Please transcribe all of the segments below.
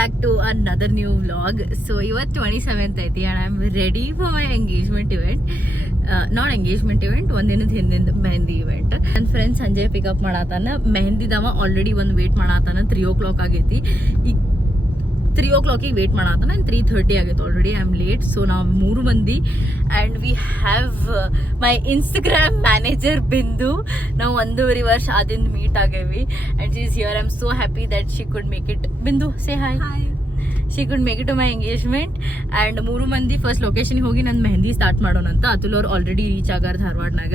back to another new vlog. So ಇವತ್ತು 27th ಐತಿ and I'm ready for my engagement event. Not engagement event, ಒಂದಿನದ ಹಿಂದಿಂದ mehndi event. ನನ್ನ friend ಸಂಜೆ pickup ಮಾಡಾತಾನ. ಮೆಹಂದಿದವ already ಒಂದು ವೇಟ್ ಮಾಡಾತಾನ. 3 o'clock ಆಗೈತಿ. ಈಗ 3 o'clock ವೇಟ್ ಮಾಡಾತಾನ. 3:30 ಆಗೈತೆ already. I am late. So ನಾವು 3 ಮಂದಿ and we have my Instagram manager Bindu. ನಾವು 1.5 ವರ್ಷ ಆದಿಂದ ಮೀಟ್ ಆಗೇವಿ and she is here. I am so happy that she could make it. Bindu say hi. She could make it to my engagement and 3 ಮಂದಿ first ಲೊಕೇಶನ್ಗೆ ಹೋಗಿ ನನ್ನ mehndi start ಮಾಡೋಣ ಅಂತ. ಅತುಲ್ ಅವ್ರು ಆಲ್ರೆಡಿ ರೀಚ್ ಆಗಾರ ಧಾರವಾಡನಾಗ.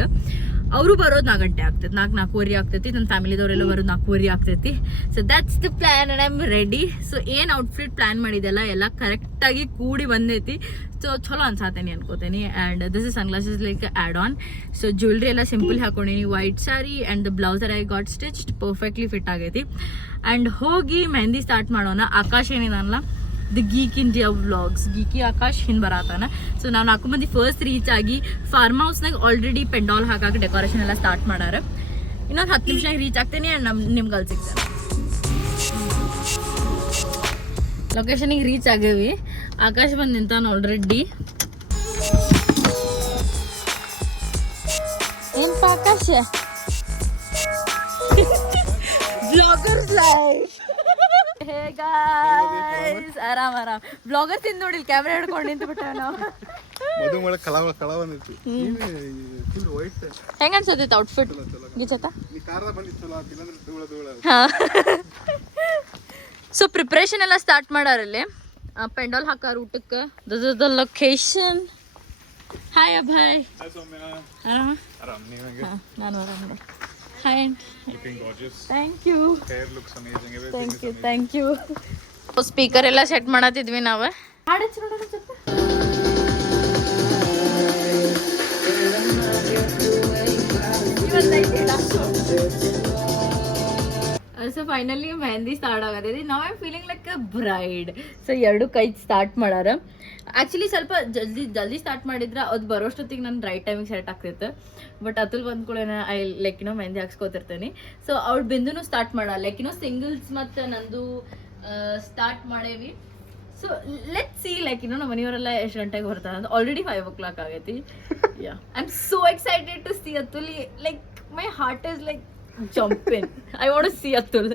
ಅವರು ಬರೋದು 4 ಗಂಟೆ ಆಗ್ತೈತಿ. 4:15 ಆಗ್ತೈತಿ. ನನ್ನ ಫ್ಯಾಮಿಲಿದವರೆಲ್ಲ ಬರೋದು 4:15 ಆಗ್ತೈತಿ. So that's the plan and I am ready. So ಏನು ಔಟ್ಫಿಟ್ ಪ್ಲ್ಯಾನ್ ಮಾಡಿದೆಲ್ಲ ಎಲ್ಲ ಕರೆಕ್ಟಾಗಿ ಕೂಡಿ ಬಂದೈತಿ. ಸೊ ಚಲೋ ಅನ್ಸಾತೇನೆ ಅನ್ಕೋತೇನೆ. And this is sunglasses like add on. So jewellery ಎಲ್ಲ ಸಿಂಪಲ್ ಹಾಕೊಂಡೀನಿ. ವೈಟ್ ಸ್ಯಾರಿ ಆ್ಯಂಡ್ ದ ಬ್ಲೌಸರ್ I got stitched perfectly fit ಆಗೈತಿ. ಆ್ಯಂಡ್ ಹೋಗಿ ಮೆಹಂದಿ ಸ್ಟಾರ್ಟ್ ಮಾಡೋಣ. ಆಕಾಶ್ ಏನಿದಲ್ಲ the geek India vlogs, geeky Akash ಹಿಂದೆ ಬರತ್ತಾನ. ಸೊ ನಾವು 4 ಮಂದಿ ಫಸ್ಟ್ ರೀಚ್ ಆಗಿ ಫಾರ್ಮ್ ಹೌಸ್ನಾಗ ಆಲ್ರೆಡಿ ಪೆಂಡಾಲ್ ಹಾಕಿ ಡೆಕೋರೇಷನ್ ಎಲ್ಲ ಸ್ಟಾರ್ಟ್ ಮಾಡಾರ. ಇನ್ನೊಂದು 10 ನಿಮಿಷನಾಗ ರೀಚ್ ಆಗ್ತೇನೆ ಆ್ಯಂಡ್ ನಿಮ್ಗೆ ಅಲ್ಲಿ ಸಿಗ್ತೇನೆ. ಲೊಕೇಶನಿಗೆ ರೀಚ್ ಆಗೇವಿ. ಆಕಾಶ್ ಬಂದು ನಿಂತಾನ ಆಲ್ರೆಡಿ. ಏನಪ್ಪ ಆಕಾಶ? Bloggers life. ಹೇ ಗಾಯ್ಸ್, ಆರಾಮ್ ಬ್ಲಾಗರ್ ತಿಂದು ನೋಡಿ ಕ್ಯಾಮ್ರಾ ಹಿಡ್ಕೊಂಡು ನಿಂತು ಬಿಟ್ಟೇವೆ ನಾವು. ಹೆಂಗ ಅನ್ಸತೈತೆ ಔಟ್ಫಿಟ್? ಗೀಚತ. ಸೊ ಪ್ರಿಪ್ರೇಷನ್ ಎಲ್ಲ ಸ್ಟಾರ್ಟ್ ಮಾಡಾರಲ್ಲಿ. ಪೆಂಡಾಲ್ ಹಾಕಾರ ಊಟಕ್ಕೆ. This is the location. Hi Abhay. ನಾನು ಆರಾಮ. Hi and looking gorgeous. Thank you. Hair looks amazing. Everything Thank you. So speaker ಎಲ್ಲ ಸೆಟ್ ಮಾಡತಿದ್ವಿ ನಾವು. ಹಾಡಚ್ಚ ನೋಡೋಣ ಸ್ವಲ್ಪ. ಸೊ ಫೈನಲಿ ಮೆಹಂದಿ ಸ್ಟಾರ್ಟ್ ಆಗತೈತಿ. ನಾವು I am feeling like a bride. So 2 ಕೈ ಸ್ಟಾರ್ಟ್ ಮಾಡಾರ. ಆ್ಯಕ್ಚುಲಿ ಸ್ವಲ್ಪ ಜಲ್ದಿ ಸ್ಟಾರ್ಟ್ ಮಾಡಿದ್ರೆ ಅದು ಬರೋಷ್ಟೊತ್ತಿಗೆ ನಾನು ರೈಟ್ ಟೈಮಿಗೆ ಸೆಟ್ ಆಗ್ತಿತ್ತು. ಬಟ್ ಅತುಲ್ ಬಂದ್ಕೊಳ್ಳೇನ ಐ ಲೈಕ್ ಮೆಹಂದಿ ಹಾಕ್ಸ್ಕೊತಿರ್ತೇನೆ. ಸೊ ಅವ್ಳು ಬಿಂದುನು ಸ್ಟಾರ್ಟ್ ಮಾಡ ಲೈಕ್ ಸಿಂಗಲ್ಸ್ ಮತ್ತು ನಂದು ಸ್ಟಾರ್ಟ್ ಮಾಡೇವಿ. ಸೊ ಲೆಟ್ ಸಿ ಲೈಕ್ ನಮ್ಮ ಮನೆಯವರೆಲ್ಲ ಎಷ್ಟು ಗಂಟೆಗೆ ಬರ್ತಾರೆ ಅಂತ. ಆಲ್ರೆಡಿ 5 o'clock ಆಗೈತಿ. Yeah I am so excited to see Atul. Like my heart is like jumping. I want to see Atul.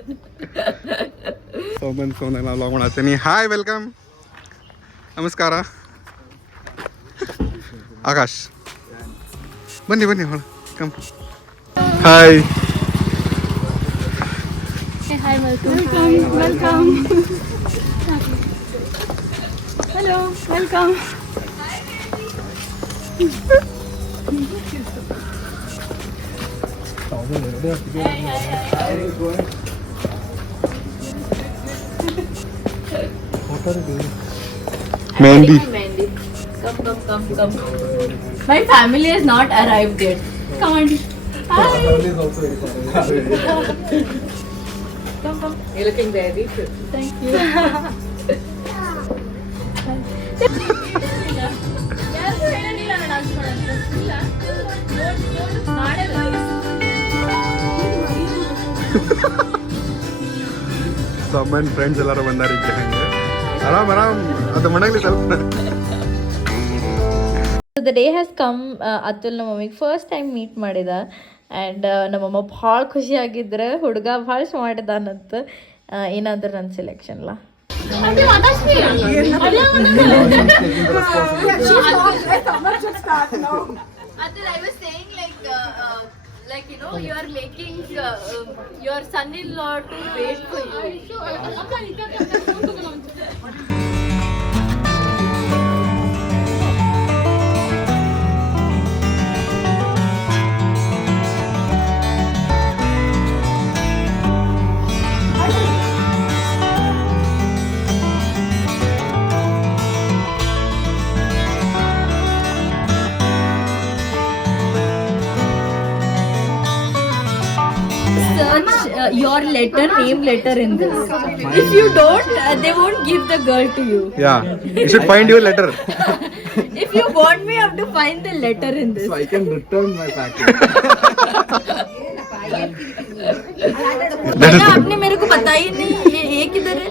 So ben phone na vlog banateni. Hi, welcome. Namaskara. Akash. Bani hola. Come. Hi. Hey, hi, welcome. Hello, welcome. Mehendi. Come. My family has not arrived yet. Come on. Hi. My family is also very sorry. Come. You're looking very good. Thank you. So my friends ಎಲ್ಲರೂ ಬಂದಾರ ಈಗ. ಆರಾಮ್ ಅದು ಮನೆಯಲ್ಲಿ ಸ್ವಲ್ಪ. So the day has come. Atul ನಮ್ಮ ಮಮ್ಮಿಗೆ first time meet ಮಾಡಿದ ಆ್ಯಂಡ್ ನಮ್ಮಮ್ಮ ಭಾಳ ಖುಷಿಯಾಗಿದ್ರೆ. ಹುಡುಗ ಭಾಳ ಮಾಡಿದಾನಂತ. ಏನಾದ್ರೆ ನನ್ನ ಸೆಲೆಕ್ಷನ್ ಅಲ್ಲ. I was saying like you are making your son-in-law to wait for you. Search your name letter in this. If you don't, they won't give the girl to you. Yeah, you should find your letter. If you want me, I have to find the letter in this. So I can return my package. आपने मेरे को बताया ही नहीं ये किधर है.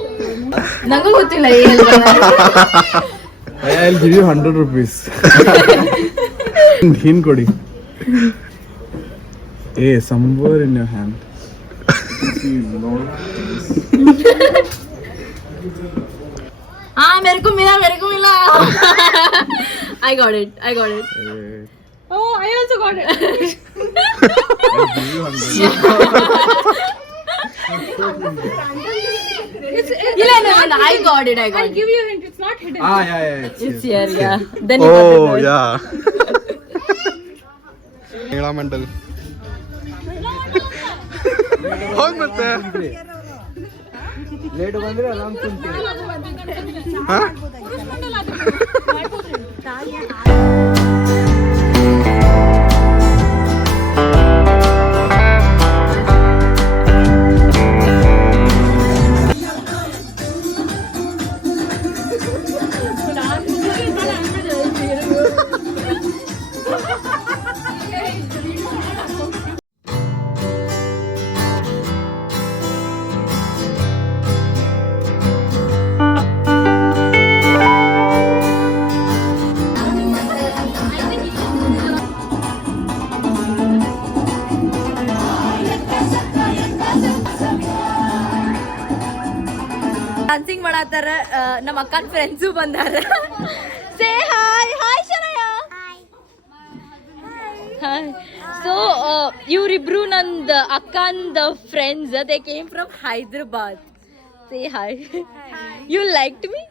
ನಂಗೂ ಗೊತ್ತಿಲ್ಲ I'll give you 100 rupees. Hin kodi. Hey, somewhere in your hand. हाँ मेरे को मिला I got it oh I also got it I'll give you 100. no, I got it I'll give you a hint. It's not hidden. Yeah. it's here yeah then you Oh, got it yeah. Mandal ಹೋಗ್ ಮತ್ತೆ late ಬಂದ್ರೆ ಆರಾಮ್ ಕುಂತೀನಿ. ಹಾ? Dancing ಮಾಡತ್ತಾರ ನಮ್ಮ ಅಕ್ಕನ friends ಬಂದಾರ say hi hi ಶರಯ hi so ಇವರಿಬ್ರು ನಂದು ಅಕ್ಕಂದ friends they came from Hyderabad say hi you liked me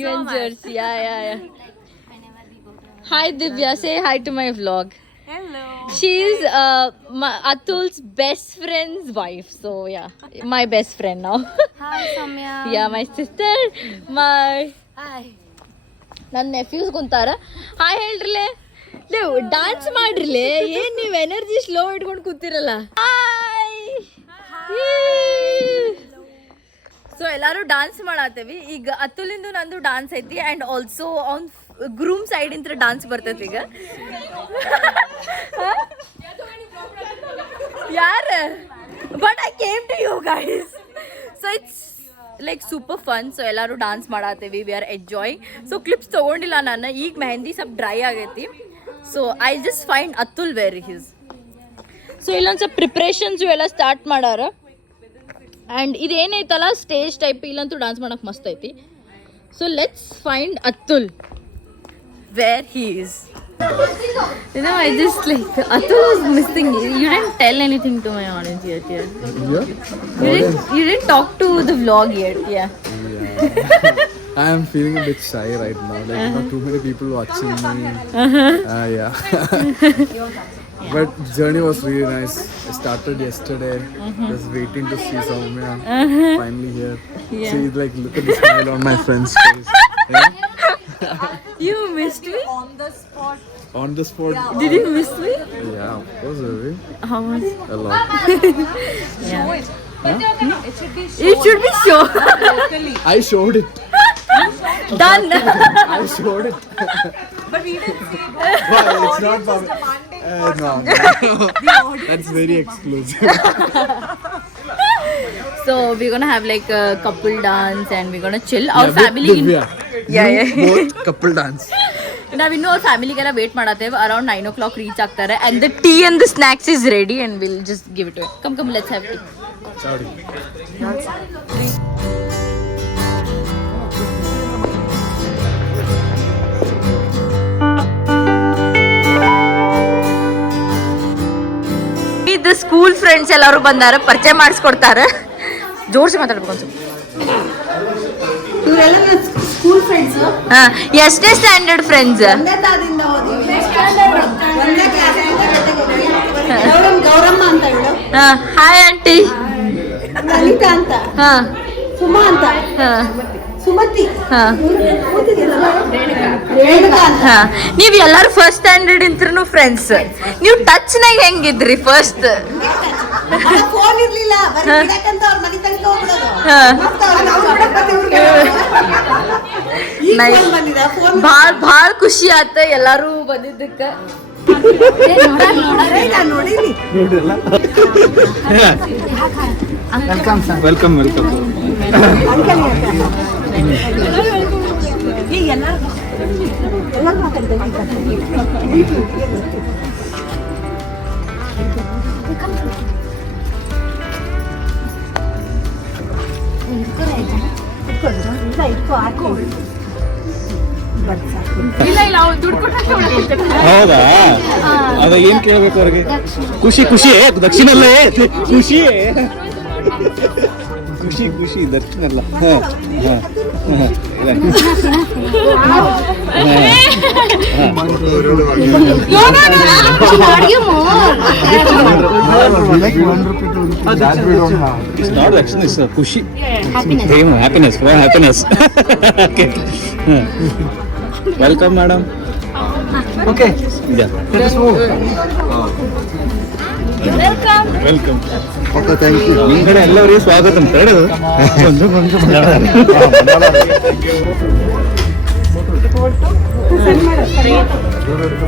you and jersey yeah hi Divya say hi to my vlog Hello. She's Atul's best friend's wife. So yeah, my best friend now. Hi, Samya. Yeah, my sister, my Hi. ನನ್ನ ನೆಫ್ಯೂಸ್ ಕುಂತಾರ hi ಹೇಳ್ರಿಲೆ ನೀವು dance ಮಾಡ್ರಿಲೆ ಏನ್ ನೀವು energy slow ಇಟ್ಕೊಂಡು ಕೂತಿರಲ್ಲ hi so ಎಲ್ಲರೂ dance ಮಾಡತ್ತೇವಿ ಈಗ ಅತುಲಿಂದು ನಂದು ಡಾನ್ಸ್ ಐತಿ ಆ್ಯಂಡ್ ಆಲ್ಸೋ ಅವ್ನ್ ಗ್ರೂಮ್ ಸೈಡ್ ಇಂತ್ರ ಡಾನ್ಸ್ ಬರ್ತೈತಿ ಈಗ ಯಾರ but I came to you guys so it's like super fun so ಎಲ್ಲರೂ ಡಾನ್ಸ್ ಮಾಡತ್ತೇವಿ we are enjoying so clips ತೊಗೊಂಡಿಲ್ಲ ನಾನು ಈಗ ಮೆಹಂದಿ ಸ್ವಲ್ಪ ಡ್ರೈ ಆಗೈತಿ so I just find Atul where his so ಇಲ್ಲೊಂದು ಸ್ವಲ್ಪ ಪ್ರಿಪ್ರೇಷನ್ಸು ಎಲ್ಲ ಸ್ಟಾರ್ಟ್ ಮಾಡಾರ ಆ್ಯಂಡ್ ಇದೇನೈತಲ್ಲ ಸ್ಟೇಜ್ ಟೈಪ್ ಇಲ್ಲಂತೂ ಡಾನ್ಸ್ ಮಾಡಕ್ಕೆ ಮಸ್ತ್ ಐತಿ so let's find Atul wear he is You know, I just like Atul was missing. You didn't tell anything to my audience yet. You didn't talk to the vlog yet. Yeah. I am feeling a bit shy right now. Like not too many people watching me. Yeah. But journey was really nice. I started yesterday. Just waiting to see Soumya. Finally here. Yeah. See, like look at the smile on my friend's face. Yeah? You missed me? On the spot. Did you miss me? Yeah, of course, Ravi. How much? A lot. Yeah. It should be show. I showed it. Done. I showed it. But we didn't see it. Why? It's not public. No. That's very exclusive. So we're gonna have like a couple dance and we're gonna chill. Our Yeah, family. with Divya. Yeah. Both couple dance. ನಾವಿನ್ನೂ ಅವ್ರ ಫ್ಯಾಮಿಲಿಗೆಲ್ಲ wait ಮಾಡತ್ತೇವೆ around 9 o'clock reach ಆಗ್ತಾರೆ and the tea and the snacks is ready and will just give it come let's have tea Chowdy. ಇದು school friends ಎಲ್ಲರೂ ಬಂದಾರ ಪರಿಚಯ ಮಾಡಿಸ್ಕೊಡ್ತಾರೆ ಜೋರ್ಸಿ ಮಾತಾಡ್ಬೇಕು ಅನ್ಸುತ್ತೆ School friends. ಎಷ್ಟೇ ಸ್ಟ್ಯಾಂಡರ್ಡ್ ಫ್ರೆಂಡ್ಸ್ ಗೌರಮ್ಮ ಅಂತ ಹೇಳು. ಹಾಯ್ ಆಂಟಿ ಲಲಿತಾ ಅಂತ. ಹಾ ಸುಮಾ ಅಂತ. ಹಾ ಸುಮತಿ. ಹಾ ರೇಣುಕಾ ಅಂತ. ಹಾ ನೀವ್ ಎಲ್ಲಾರು ಫಸ್ಟ್ ಸ್ಟ್ಯಾಂಡರ್ಡ್ ಇಂತ್ರನು ಫ್ರೆಂಡ್ಸ್ ನೀವು ಟಚ್ ನಾಗ ಹೆಂಗಿದ್ರಿ ಫಸ್ಟ್ ಫೋನ್ ಇರ್ಲಿಲ್ಲ ಬರೀ ಗಿಡಕ್ಕಂತ ಅವ್ರ ಮನೆ ತನಕ ಹೋಗ್ಬಿಡೋದು. ಹಾ. ಮತ್ತೆ ಅವ್ರನ್ನ ಅವ್ರ ಕಡೆ ಮತ್ತೆ ಇವ್ರಿಗೆ ಈಗ phone ಬಂದಿದೆ, phone ಭಾಳ ಖುಷಿ ಆತ ಎಲ್ಲಾರು ಬಂದಿದ್ದಕ್ಕ ನಾನು ನೋಡಿನಿ. Welcome. ಎಲ್ಲರೂ ಮಾತಾಡ್ತಾರೆ ಹೌದಾ ಅದ ಏನ್ ಕೇಳ್ಬೇಕು ಅವ್ರಿಗೆ ಖುಷಿ ಖುಷಿ ದಕ್ಷಿಣಲ್ಲೇ ಖುಷಿ ಖುಷಿ ಖುಷಿ ದಕ್ಷಿಣ ಅಲ್ಲ It's not action, it's ಖುಷಿ happiness for happiness. Welcome madam. Okay. Yeah. Let us move. Welcome. Okay, thank you. ನಿಮ್ಮ ಕಡೆ ಎಲ್ಲರಿಗೂ ಸ್ವಾಗತ ಅಂತ ಹೇಳೋದು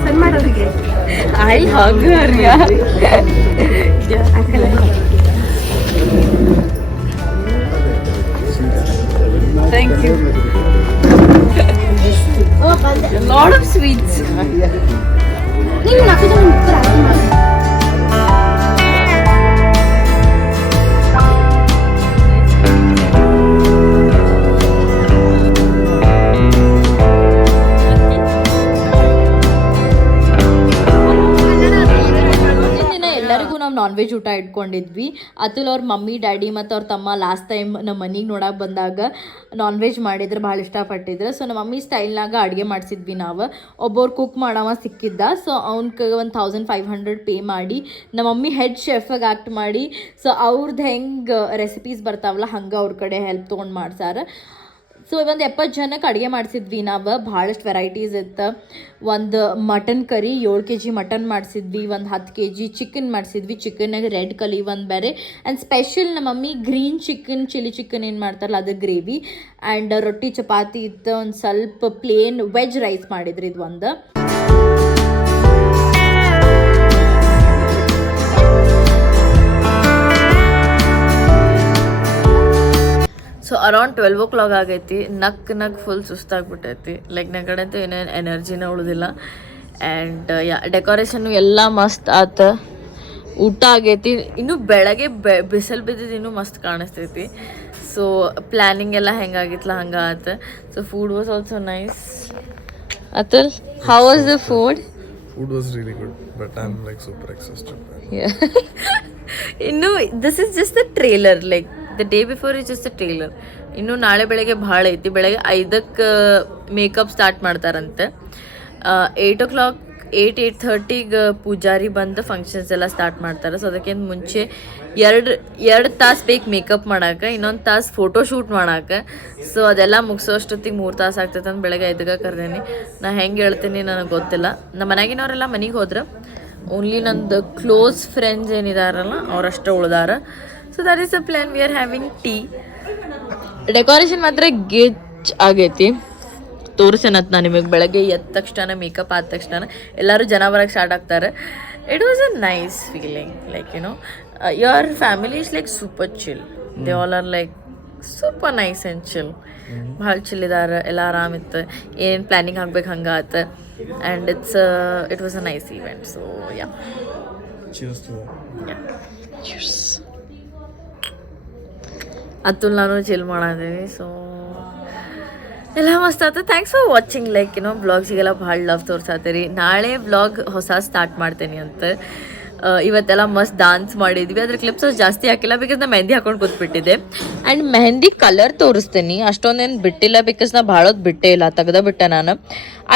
ಸೆಂಡ್ ಮಾಡೋರಿಗೆ I'll hug her, yeah. Thank you. A lot of sweets. ನೀವು ನಾಲ್ಕು ಜನ ಮುಗ್ಧರಾಗಿ ಎಲ್ಲರಿಗೂ ನಾವು ನಾನ್ ವೆಜ್ ಊಟ ಇಟ್ಕೊಂಡಿದ್ವಿ. ಅತುಲ್ ಅವ್ರ ಮಮ್ಮಿ ಡ್ಯಾಡಿ ಮತ್ತು ಅವ್ರ ತಮ್ಮ ಲಾಸ್ಟ್ ಟೈಮ್ ನಮ್ಮ ಮನೆಗೆ ನೋಡಕ್ಕೆ ಬಂದಾಗ ನಾನ್ ವೆಜ್ ಮಾಡಿದ್ರೆ ಭಾಳ ಇಷ್ಟಪಟ್ಟಿದ್ರು. ಸೊ ನಮ್ಮ ಮಮ್ಮಿ ಸ್ಟೈಲ್ನಾಗ ಅಡುಗೆ ಮಾಡಿಸಿದ್ವಿ ನಾವು. ಒಬ್ಬರು ಕುಕ್ ಮಾಡವ ಸಿಕ್ಕಿದ್ದ. ಸೊ ಅವ್ನಿಗೆ 1500 ಪೇ ಮಾಡಿ ನಮ್ಮ ಮಮ್ಮಿ ಹೆಡ್ ಶೆಫಾಗಿ ಆ್ಯಕ್ಟ್ ಮಾಡಿ ಸೊ ಅವ್ರದ್ದು ಹೆಂಗೆ ರೆಸಿಪೀಸ್ ಬರ್ತಾವಲ್ಲ ಹಂಗೆ ಅವ್ರ ಕಡೆ ಹೆಲ್ಪ್ ತೊಗೊಂಡು ಮಾಡ್ಸಾರ. ಸೊ ಒಂದು 70 ಜನಕ್ಕೆ ಅಡುಗೆ ಮಾಡಿಸಿದ್ವಿ ನಾವು. ಭಾಳಷ್ಟು ವೆರೈಟೀಸ್ ಇತ್ತು. ಒಂದು ಮಟನ್ ಕರಿ 7 kg ಮಟನ್ ಮಾಡಿಸಿದ್ವಿ. ಒಂದು 10 kg ಚಿಕನ್ ಮಾಡಿಸಿದ್ವಿ. ಚಿಕನ್ನಾಗ ರೆಡ್ ಕಲಿ ಒಂದು ಬೇರೆ ಆ್ಯಂಡ್ ಸ್ಪೆಷಲ್ ನಮ್ಮ mummy green chicken chilli chicken ಏನು ಮಾಡ್ತಾರಲ್ಲ ಅದು ಗ್ರೇವಿ ಆ್ಯಂಡ್ ರೊಟ್ಟಿ ಚಪಾತಿ ಇತ್ತು. ಒಂದು ಸ್ವಲ್ಪ ಪ್ಲೇನ್ ವೆಜ್ ರೈಸ್ ಮಾಡಿದ್ರಿ ಇದು ಒಂದು. ಸೊ ಅರೌಂಡ್ 12 o'clock ಆಗೈತಿ. ನಕ್ ಫುಲ್ ಸುಸ್ತಾಗ್ಬಿಟ್ಟೈತಿ. ಲೈಕ್ ನನ್ನ ಕಡೆ ಅಂತೂ ಏನೇನು ಎನರ್ಜಿನ ಉಳಿದಿಲ್ಲ. ಆ್ಯಂಡ್ ಡೆಕೋರೇಷನ್ನು ಎಲ್ಲ ಮಸ್ತ್ ಆತ. ಊಟ ಆಗೈತಿ. ಇನ್ನೂ ಬೆಳಗ್ಗೆ ಬಿಸಿಲು ಬಿದ್ದಿದ್ದು ಇನ್ನೂ ಮಸ್ತ್ ಕಾಣಿಸ್ತೈತಿ. ಸೊ ಪ್ಲ್ಯಾನಿಂಗ್ ಎಲ್ಲ ಹೆಂಗಾಗಿತ್ತಲ್ಲ ಹಂಗೆ ಆತ. So food was also nice. Atul, how was the food? Food was really good, but I'm like super exhausted. ಇನ್ನು this is just the trailer. Like the day before is just the trailer. ಇನ್ನು ನಾಳೆ ಬೆಳಗ್ಗೆ ಭಾಳ ಐತಿ. ಬೆಳಗ್ಗೆ 5ಕ್ಕೆ makeup start ಮಾಡ್ತಾರಂತೆ. 8 o'clock 8:30ಗೆ Poojary ಬಂದು functions ಎಲ್ಲ ಸ್ಟಾರ್ಟ್ ಮಾಡ್ತಾರೆ. ಸೊ ಅದಕ್ಕಿಂತ ಮುಂಚೆ ಎರಡು ತಾಸು ಬೇಕು ಮೇಕಪ್ ಮಾಡೋಕೆ, ಇನ್ನೊಂದು ತಾಸು ಫೋಟೋ ಶೂಟ್ ಮಾಡೋಕೆ. ಸೊ ಅದೆಲ್ಲ ಮುಗಿಸೋ ಅಷ್ಟೊತ್ತಿಗೆ 3 ತಾಸು ಆಗ್ತೈತೆ ಅಂತ ಬೆಳಗ್ಗೆ 5ಕ್ಕೆ ಕರ್ದೇನಿ. ನಾ ಹೆಂಗೆ ಹೇಳ್ತೀನಿ ನನಗೆ ಗೊತ್ತಿಲ್ಲ. ನಮ್ಮ ಮನೆಯಾಗಿನವರೆಲ್ಲ ಮನೆಗೆ ಹೋದ್ರೆ ಓನ್ಲಿ ನಂದು ಕ್ಲೋಸ್ ಫ್ರೆಂಡ್ಸ್ ಏನಿದಾರಲ್ಲ ಅವರಷ್ಟೇ ಉಳ್ದಾರ. So that is a plan. We are having tea. Decoration ಮಾತ್ರ ಗಿಚ್ ಆಗೈತಿ. ತೋರಿಸೇನತ್ ನಾನು ನಿಮಗೆ. ಬೆಳಗ್ಗೆ ಎದ್ದ ತಕ್ಷಣ ಮೇಕಪ್ ಆದ ತಕ್ಷಣ ಎಲ್ಲರೂ ಜನ ಬರೋಕ್ಕೆ ಸ್ಟಾರ್ಟ್ ಆಗ್ತಾರೆ. It was a nice feeling. Like you know your family is like super chill. They all are like super nice and chill. ಭಾಳ ಚಿಲ್ ಇದಾರೆ. ಎಲ್ಲ ಆರಾಮಿತ್ತು. ಏನೇನು ಪ್ಲ್ಯಾನಿಂಗ್ ಆಗ್ಬೇಕು ಹಂಗೆ ಆತು. And it was a nice event. So yeah, Cheers to that. cheers. Atul ನಾನು chill ಮಾಡಿದ್ದೀವಿ. ಸೊ ಎಲ್ಲ ಮಸ್ತ್ ಆಯ್ತು. Thanks for watching. ಲೈಕ್ ಏನೋ ವ್ಲಾಗ್ಸಿಗೆಲ್ಲ ಭಾಳ ಲವ್ ತೋರ್ಸಾತೀರಿ. ನಾಳೆ ವ್ಲಾಗ್ ಹೊಸ ಸ್ಟಾರ್ಟ್ ಮಾಡ್ತೇನೆ ಅಂತ. ಇವತ್ತೆಲ್ಲ ಮಸ್ತ್ ಡಾನ್ಸ್ ಮಾಡಿದ್ವಿ. ಅದ್ರ ಕ್ಲಿಪ್ಸ್ ಅಷ್ಟು ಜಾಸ್ತಿ ಹಾಕಿಲ್ಲ ಬಿಕಾಸ್ ನಾ ಮೆಹಂದಿ ಹಾಕೊಂಡು ಕೂತ್ಬಿಟ್ಟಿದ್ದೆ. ಆ್ಯಂಡ್ ಮೆಹಂದಿ ಕಲರ್ ತೋರಿಸ್ತೀನಿ. ಅಷ್ಟೊಂದೇನು ಬಿಟ್ಟಿಲ್ಲ ಬಿಕಾಸ್ ನಾ ಭಾಳ ಹೊತ್ತು ಬಿಟ್ಟೇ ಇಲ್ಲ, ತೆಗ್ದ ಬಿಟ್ಟೆ ನಾನು.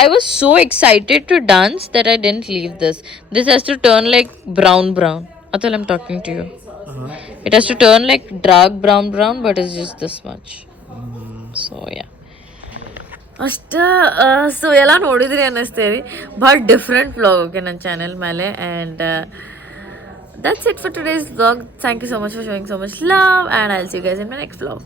I was so excited to dance that I didn't leave this. This has to turn like brown. Atul, I'm talking to you. It has to turn like dark brown, but it's just this much. So yeah. ಅಷ್ಟ. So ಎಲ್ಲ ನೋಡಿದ್ರಿ ಅನ್ನಿಸ್ತೇರಿ. ಭಾಳ different vlog okay ನನ್ನ channel ಮೇಲೆ. And that's it for today's vlog. Thank you so much for showing so much love and I'll see you guys in my next vlog.